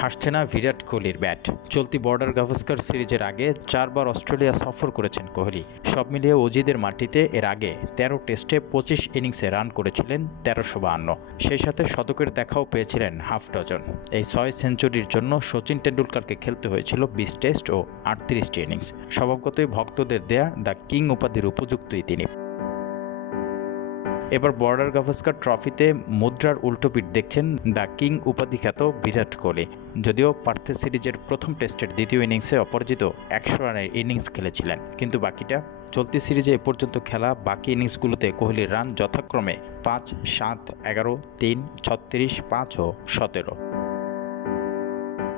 হাসছে না বিরাট কোহলির ব্যাট। চলতি বর্ডার গাভাস্কার সিরিজের আগে 4 বার অস্ট্রেলিয়া সফর করেছেন কোহলি। সব মিলিয়ে অজিদের মাটিতে এর আগে 13 টেস্টে 25 ইনিংসে রান করেছিলেন 1352। সেই সাথে শতকের দেখাও পেয়েছিলেন হাফ ডজন। এই 6 সেঞ্চুরির জন্য সচিন টেন্ডুলকারকে খেলতে হয়েছিল 20 টেস্ট ও 38টি ইনিংস। স্বভাবতই ভক্তদের দেয়া দ্য কিং উপাধির উপযুক্তই তিনি। এবার বর্ডার গাভাস্কার ট্রফিতে মুদ্রার উল্টোপিঠ দেখছেন দ্য কিং উপাধিখ্যাত বিরাট কোহলি। যদিও পার্থে সিরিজের প্রথম টেস্টের দ্বিতীয় ইনিংসে অপরাজিত 100 রানের ইনিংস খেলেছিলেন, কিন্তু বাকিটা চলতি সিরিজে এ পর্যন্ত খেলা বাকি ইনিংসগুলোতে কোহলির রান যথাক্রমে 5, 7, 11, 3, 36, 5 ও 17।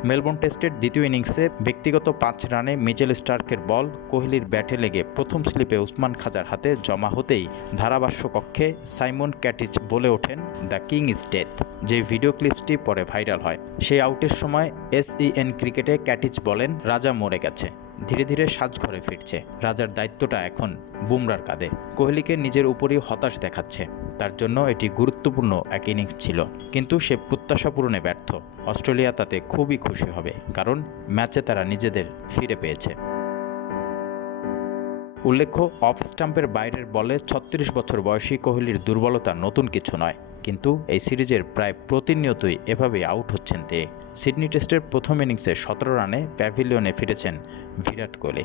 মেলবোর্ন টেস্টের দ্বিতীয় ইনিংসে ব্যক্তিগত 5 রানে মিচেল স্টার্কের বল কোহলির ব্যাটে লেগে প্রথম স্লিপে উসমান খাজার হাতে জমা হতেই ধারাভাষ্য কক্ষে সাইমন ক্যাটিচ বলে ওঠেন দ্য কিং ইজ ডেথ, যে ভিডিও ক্লিপসটি পরে ভাইরাল হয়। সেই আউটের সময় SEN ক্রিকেটে ক্যাটিচ বলেন রাজা মরে গেছে, ধীরে ধীরে সাজঘরে ফিরছে, রাজার দায়িত্বটা এখন বুমরার কাঁধে। কোহলিকে নিজের উপরই হতাশ দেখাচ্ছে, তার জন্য এটি গুরুত্বপূর্ণ এক ইনিংস ছিল, কিন্তু সে প্রত্যাশা পূরণে ব্যর্থ। অস্ট্রেলিয়া তাতে খুবই খুশি হবে, কারণ ম্যাচে তারা নিজেদের ফিরে পেয়েছে। উল্লেখ্য, অফ স্টাম্পের বাইরের বলে 36 বছর বয়সী কোহলির দুর্বলতা নতুন কিছু নয়, কিন্তু এই সিরিজের প্রায় প্রতিনিয়তই এভাবেই আউট হচ্ছেন তিনি। সিডনি টেস্টের প্রথম ইনিংসে 17 রানে প্যাভিলিয়নে ফিরেছেন বিরাট কোহলি।